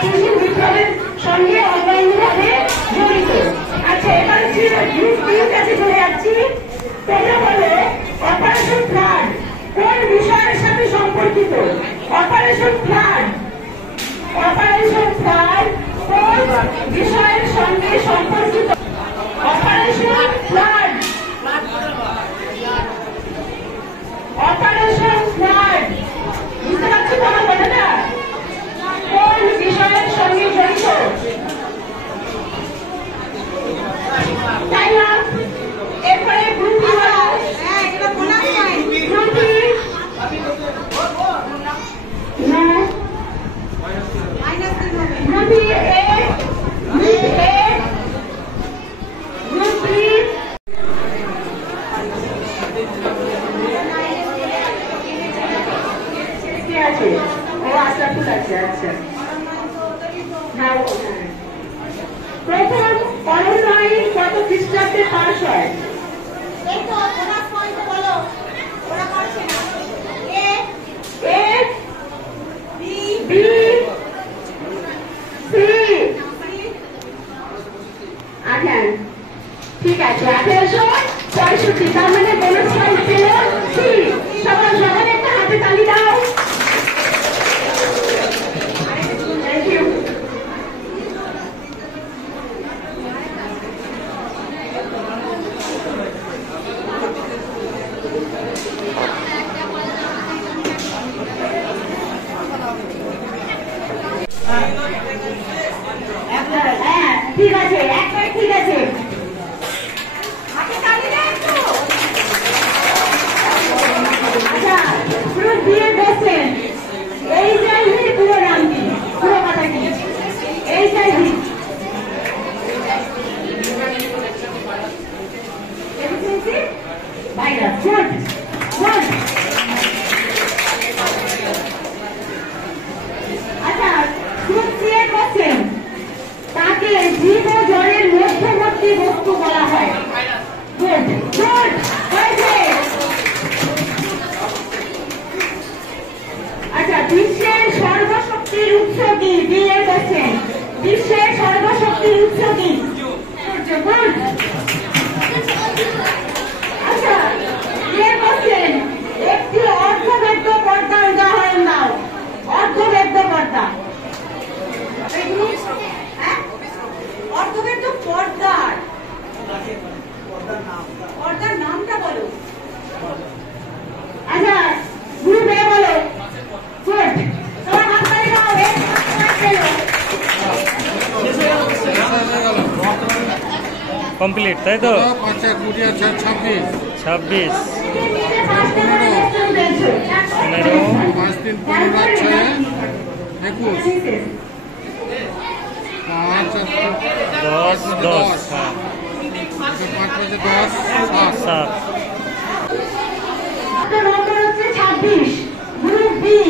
কৃষি বিপ্লবের সঙ্গে অনলাইনভাবে জড়িত। আচ্ছা, এবার গ্রুপ বির কাছে চলে যাচ্ছি। তোমরা বলো অপারেশন ফ্লাড কোন বিষয়ের সাথে সম্পর্কিত? অপারেশন ফ্লাড কোন বিষয়ের সঙ্গে সম্পর্কিত? অপারেশন ফ্লাড বুঝতে পারছো তো আমার কথাটা? কোন বিষয়ের সঙ্গে জড়িত? তাই না? এরপরে গ্রুপ প্রথম অনলাইন কত খ্রিস্টাব্দে পাস হয়? ঠিক আছে, 1865। তার মানে বোনাস পয়েন্ট পেল সি। সবাই একটা হাতে তালি দাও। ঠিক আছে, একবার ঠিক আছে। আচ্ছা, গ্রুপ বি এর বলছেন HIV পুরো নাম কি? পুরো কথা কি? HIV virus. Good good. আচ্ছা, গ্রুপ সি এর বলছেন তাকে জীব ও জড়ের মধ্যবর্তী বস্তু বলা হয়। Good good. আচ্ছা, বিশ্বের সর্বশক্তির উৎস কি? বি এর বলছেন বিশ্বের সর্বশক্তির উৎস কি? গুড। আচ্ছা, এর বলছেন একটি অর্ধবেদ্য পর্দার উদাহরণ দাও। অর্ধবেদ্য পর্দা। অর্ধবেদ্য পর্দার নামটা বলো। আচ্ছা, গ্রুপ এ বলো। গুড। তোমার হাত তালি দাও। কমপ্লিট, তাই তো? 26 15 5 3 15 6 21 5 10 10 হ্যাঁ 5 10 7 নম্বর হচ্ছে 26। Group B.